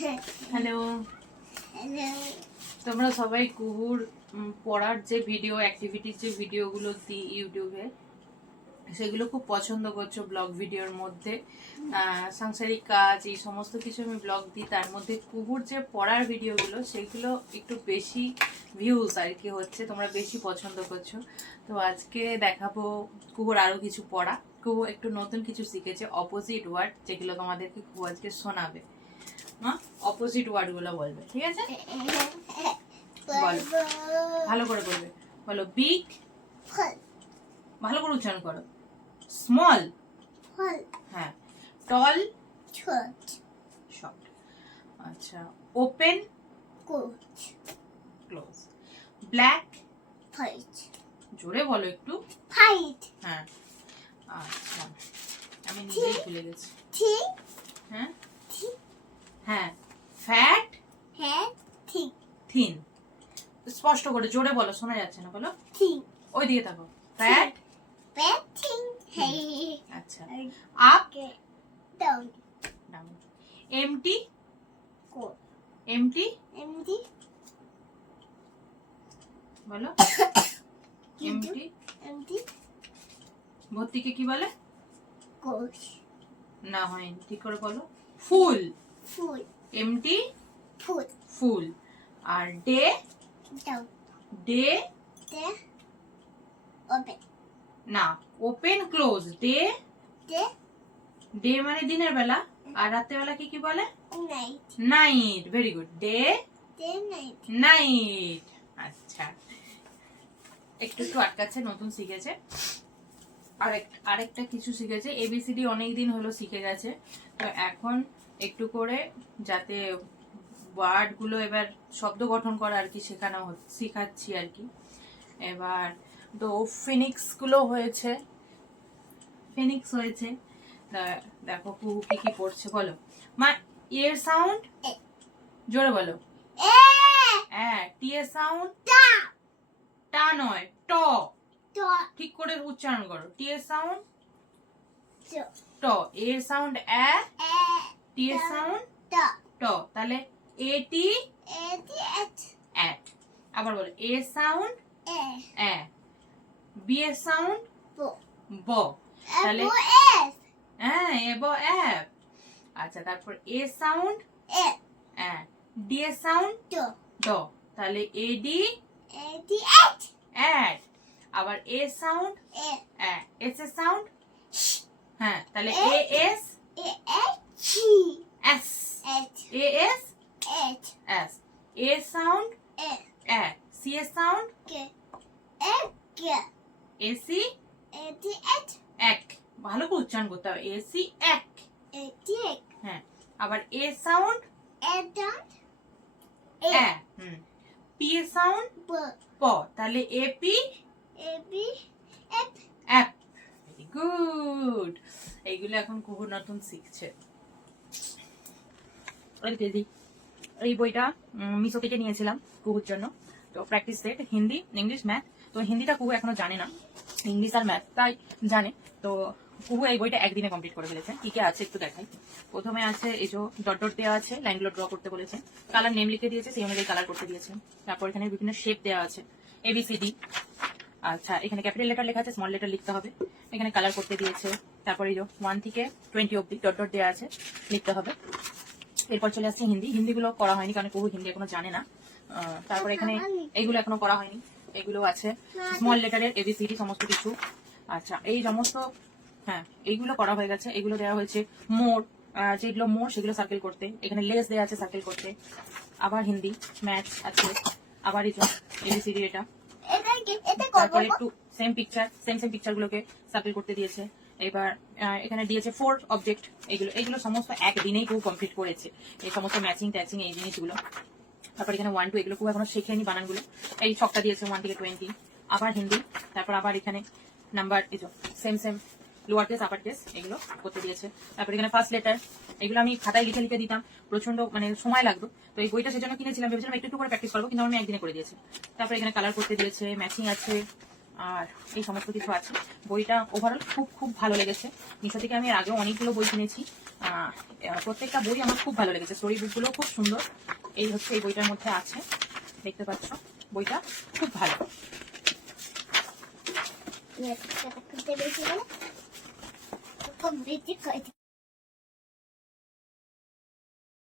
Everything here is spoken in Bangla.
হ্যালো, তোমরা সবাই কুহুর পড়ার যে ভিডিও অ্যাক্টিভিটির যে ভিডিওগুলো দিই ইউটিউবে সেগুলো খুব পছন্দ করছো। ব্লগ ভিডিওর মধ্যে সাংসারিক কাজ এই সমস্ত কিছু আমি ব্লগ দিই, তার মধ্যে কুহুর যে পড়ার ভিডিওগুলো সেগুলো একটু বেশি ভিউজ আর কি হচ্ছে, তোমরা বেশি পছন্দ করছো। তো আজকে দেখাবো কুহুর আরো কিছু পড়া। কুহু একটু নতুন কিছু শিখেছে, অপোজিট ওয়ার্ড, যেগুলো তোমাদেরকে কুহু আজকে শোনাবে। অপোজিট ওয়ার্ড গুলো বলবে, ঠিক আছে? বলো, ভালো করে বলবে। বলো বিগ, ভালো করে উচ্চারণ করো। স্মল, হ্যাঁ। টল, শর্ট। আচ্ছা। Open, close. ব্ল্যাক, জোরে বলো একটু। হ্যাঁ, আচ্ছা, আমি নিজেই ভুলে গেছি। হ্যাঁ হ্যাঁ। Fat, thin. স্পষ্ট করে জোরে বলো, শোনা যাচ্ছে না, বলো। ওই দিকে থাকো। ফ্যাট, আচ্ছা। Up, down. এমটি, বলো। এমটি। ভর্তিকে কি বলে? না, হয়নি, ঠিক করে বলো। ফুল, এমটি, ফুল। আর ডে, না, ওপেন ক্লোজ। ডে মানে দিনের বেলা, আর রাতের বেলা কি বলে? Night. Very good. Day, night. আচ্ছা, একটু আটকাচ্ছে, নতুন শিখেছে। আরেকটা কিছু শিখেছে। এবিসিডি অনেকদিন হলো শিখে গেছে, তো এখন একটু করে যাতে ওয়ার্ড গুলো এবার শব্দ গঠন করা আর কি শেখাচ্ছি আর কি। এবার তো ফিনিক্স হয়েছে। দেখো কুহু কি পড়ছে, বলো। মা, এর সাউন্ড জোরে বলো। টি এর সাউন্ড টা নয়, ট। ঠিক করে উচ্চারণ করো। টি এর সাউন্ড ট, এর সাউন্ড এ, টি এর সাউন্ড ট। তাহলে এ টি, এট। আবার বলো, এ সাউন্ড এ, বি এর সাউন্ড ব। তাহলে হ্যাঁ, এব, এফ। আচ্ছা, তারপর এ সাউন্ড ডি এর সাউন্ড ড। তাহলে এ ডি, এট। আবার এ সাউন্ড এস এর সাউন্ড, হ্যাঁ, তাহলে A S, S. A S, S. A sound C এর সাউন্ড এসি, এক। ভালো করে উচ্চারণ করতে হবে। এসি, এক। হ্যাঁ। আবার এ সাউন্ড পি এর সাউন্ড প। তাহলে এপি, এফ। Very good. এইগুলো এখন কুহু নতুন শিখছে। এই বইটা মিশো থেকে নিয়েছিলাম কুহুর জন্য। তো practice set, Hindi, English, math. তো হিন্দিটা কুহু এখনো জানে না, ইংলিশ আর ম্যাথ তাই জানে। তো কুহু এই বইটা একদিনে কমপ্লিট করে ফেলেছে। কি কি আছে একটু দেখাই। প্রথমে আছে এই যে ডট দেওয়া আছে, লাইনগুলো ড্র করতে বলেছে, কালার নেম লিখে দিয়েছে, সেই অনুযায়ী কালার করতে দিয়েছে। তারপর এখানে বিভিন্ন শেপ দেওয়া আছে, এবিসিডি। আচ্ছা, এখানে ক্যাপিটাল লেটার লেখা আছে, স্মল লেটার লিখতে হবে। এখানে কালার করতে দিয়েছে। তারপর এই যে 1 থেকে 20 অব্দি ডট দেওয়া আছে, লিখতে হবে। এরপর চলে আসছে হিন্দিগুলো করা হয়নি, কারণ কুহু হিন্দি এখনো জানে না। তারপর এখানে এইগুলো এখনো করা হয়নি, এগুলো আছে স্মল লেটারের এবিসিডি সমস্ত কিছু। আচ্ছা, এই সমস্ত, হ্যাঁ, এইগুলো করা হয়ে গেছে। এগুলো দেওয়া হয়েছে মোর, যেগুলো মোর সেগুলো সার্কেল করতে। এখানে লেস দেওয়া আছে সার্কেল করতে। আবার হিন্দি, ম্যাথ আছে। আবার এই যে এবিসিডি, এটা। তারপরে একটু সেম পিকচার গুলোকে সার্কেল করতে দিয়েছে। এবার এখানে দিয়েছে 4 অবজেক্ট। এইগুলো সমস্ত একদিনেই খুব কমপ্লিট করেছে, এই সমস্ত ম্যাচিং ট্যাচিং এই জিনিসগুলো। তারপর এখানে 1 2 এগুলো খুব এখনো শেখেনি বানানগুলো। এই ছকটা দিয়েছে 1 থেকে 20। আবার হিন্দি। তারপর আবার এখানে নাম্বার, এই যে same lower case upper case এগুলো করতে দিয়েছে। তারপর এখানে ফার্স্ট লেটার, এগুলো আমি খাতায় লিখে দিতাম, প্রচন্ড সময় লাগতো। তো এই বইটা সেজন্য কিনেছিলাম, ভেবেছিলাম একটু করে প্র্যাকটিস করবো, কিন্তু আমি একদিনে করে দিয়েছি। তারপর এখানে কালার করতে দিয়েছে, ম্যাচিং আছে। আর এই সমস্ত কিছু আছে। বইটা ওভারঅল খুব খুব ভালো লেগেছে। মিশো থেকে আমি এর আগেও অনেকগুলো বই কিনেছি, প্রত্যেকটা বই আমার খুব ভালো লেগেছে। স্টোরি বুকগুলো খুব সুন্দর। এই হচ্ছে এই বইটার মধ্যে আছে, দেখতে পাচ্ছ বইটা খুব ভালো। খুব বেশি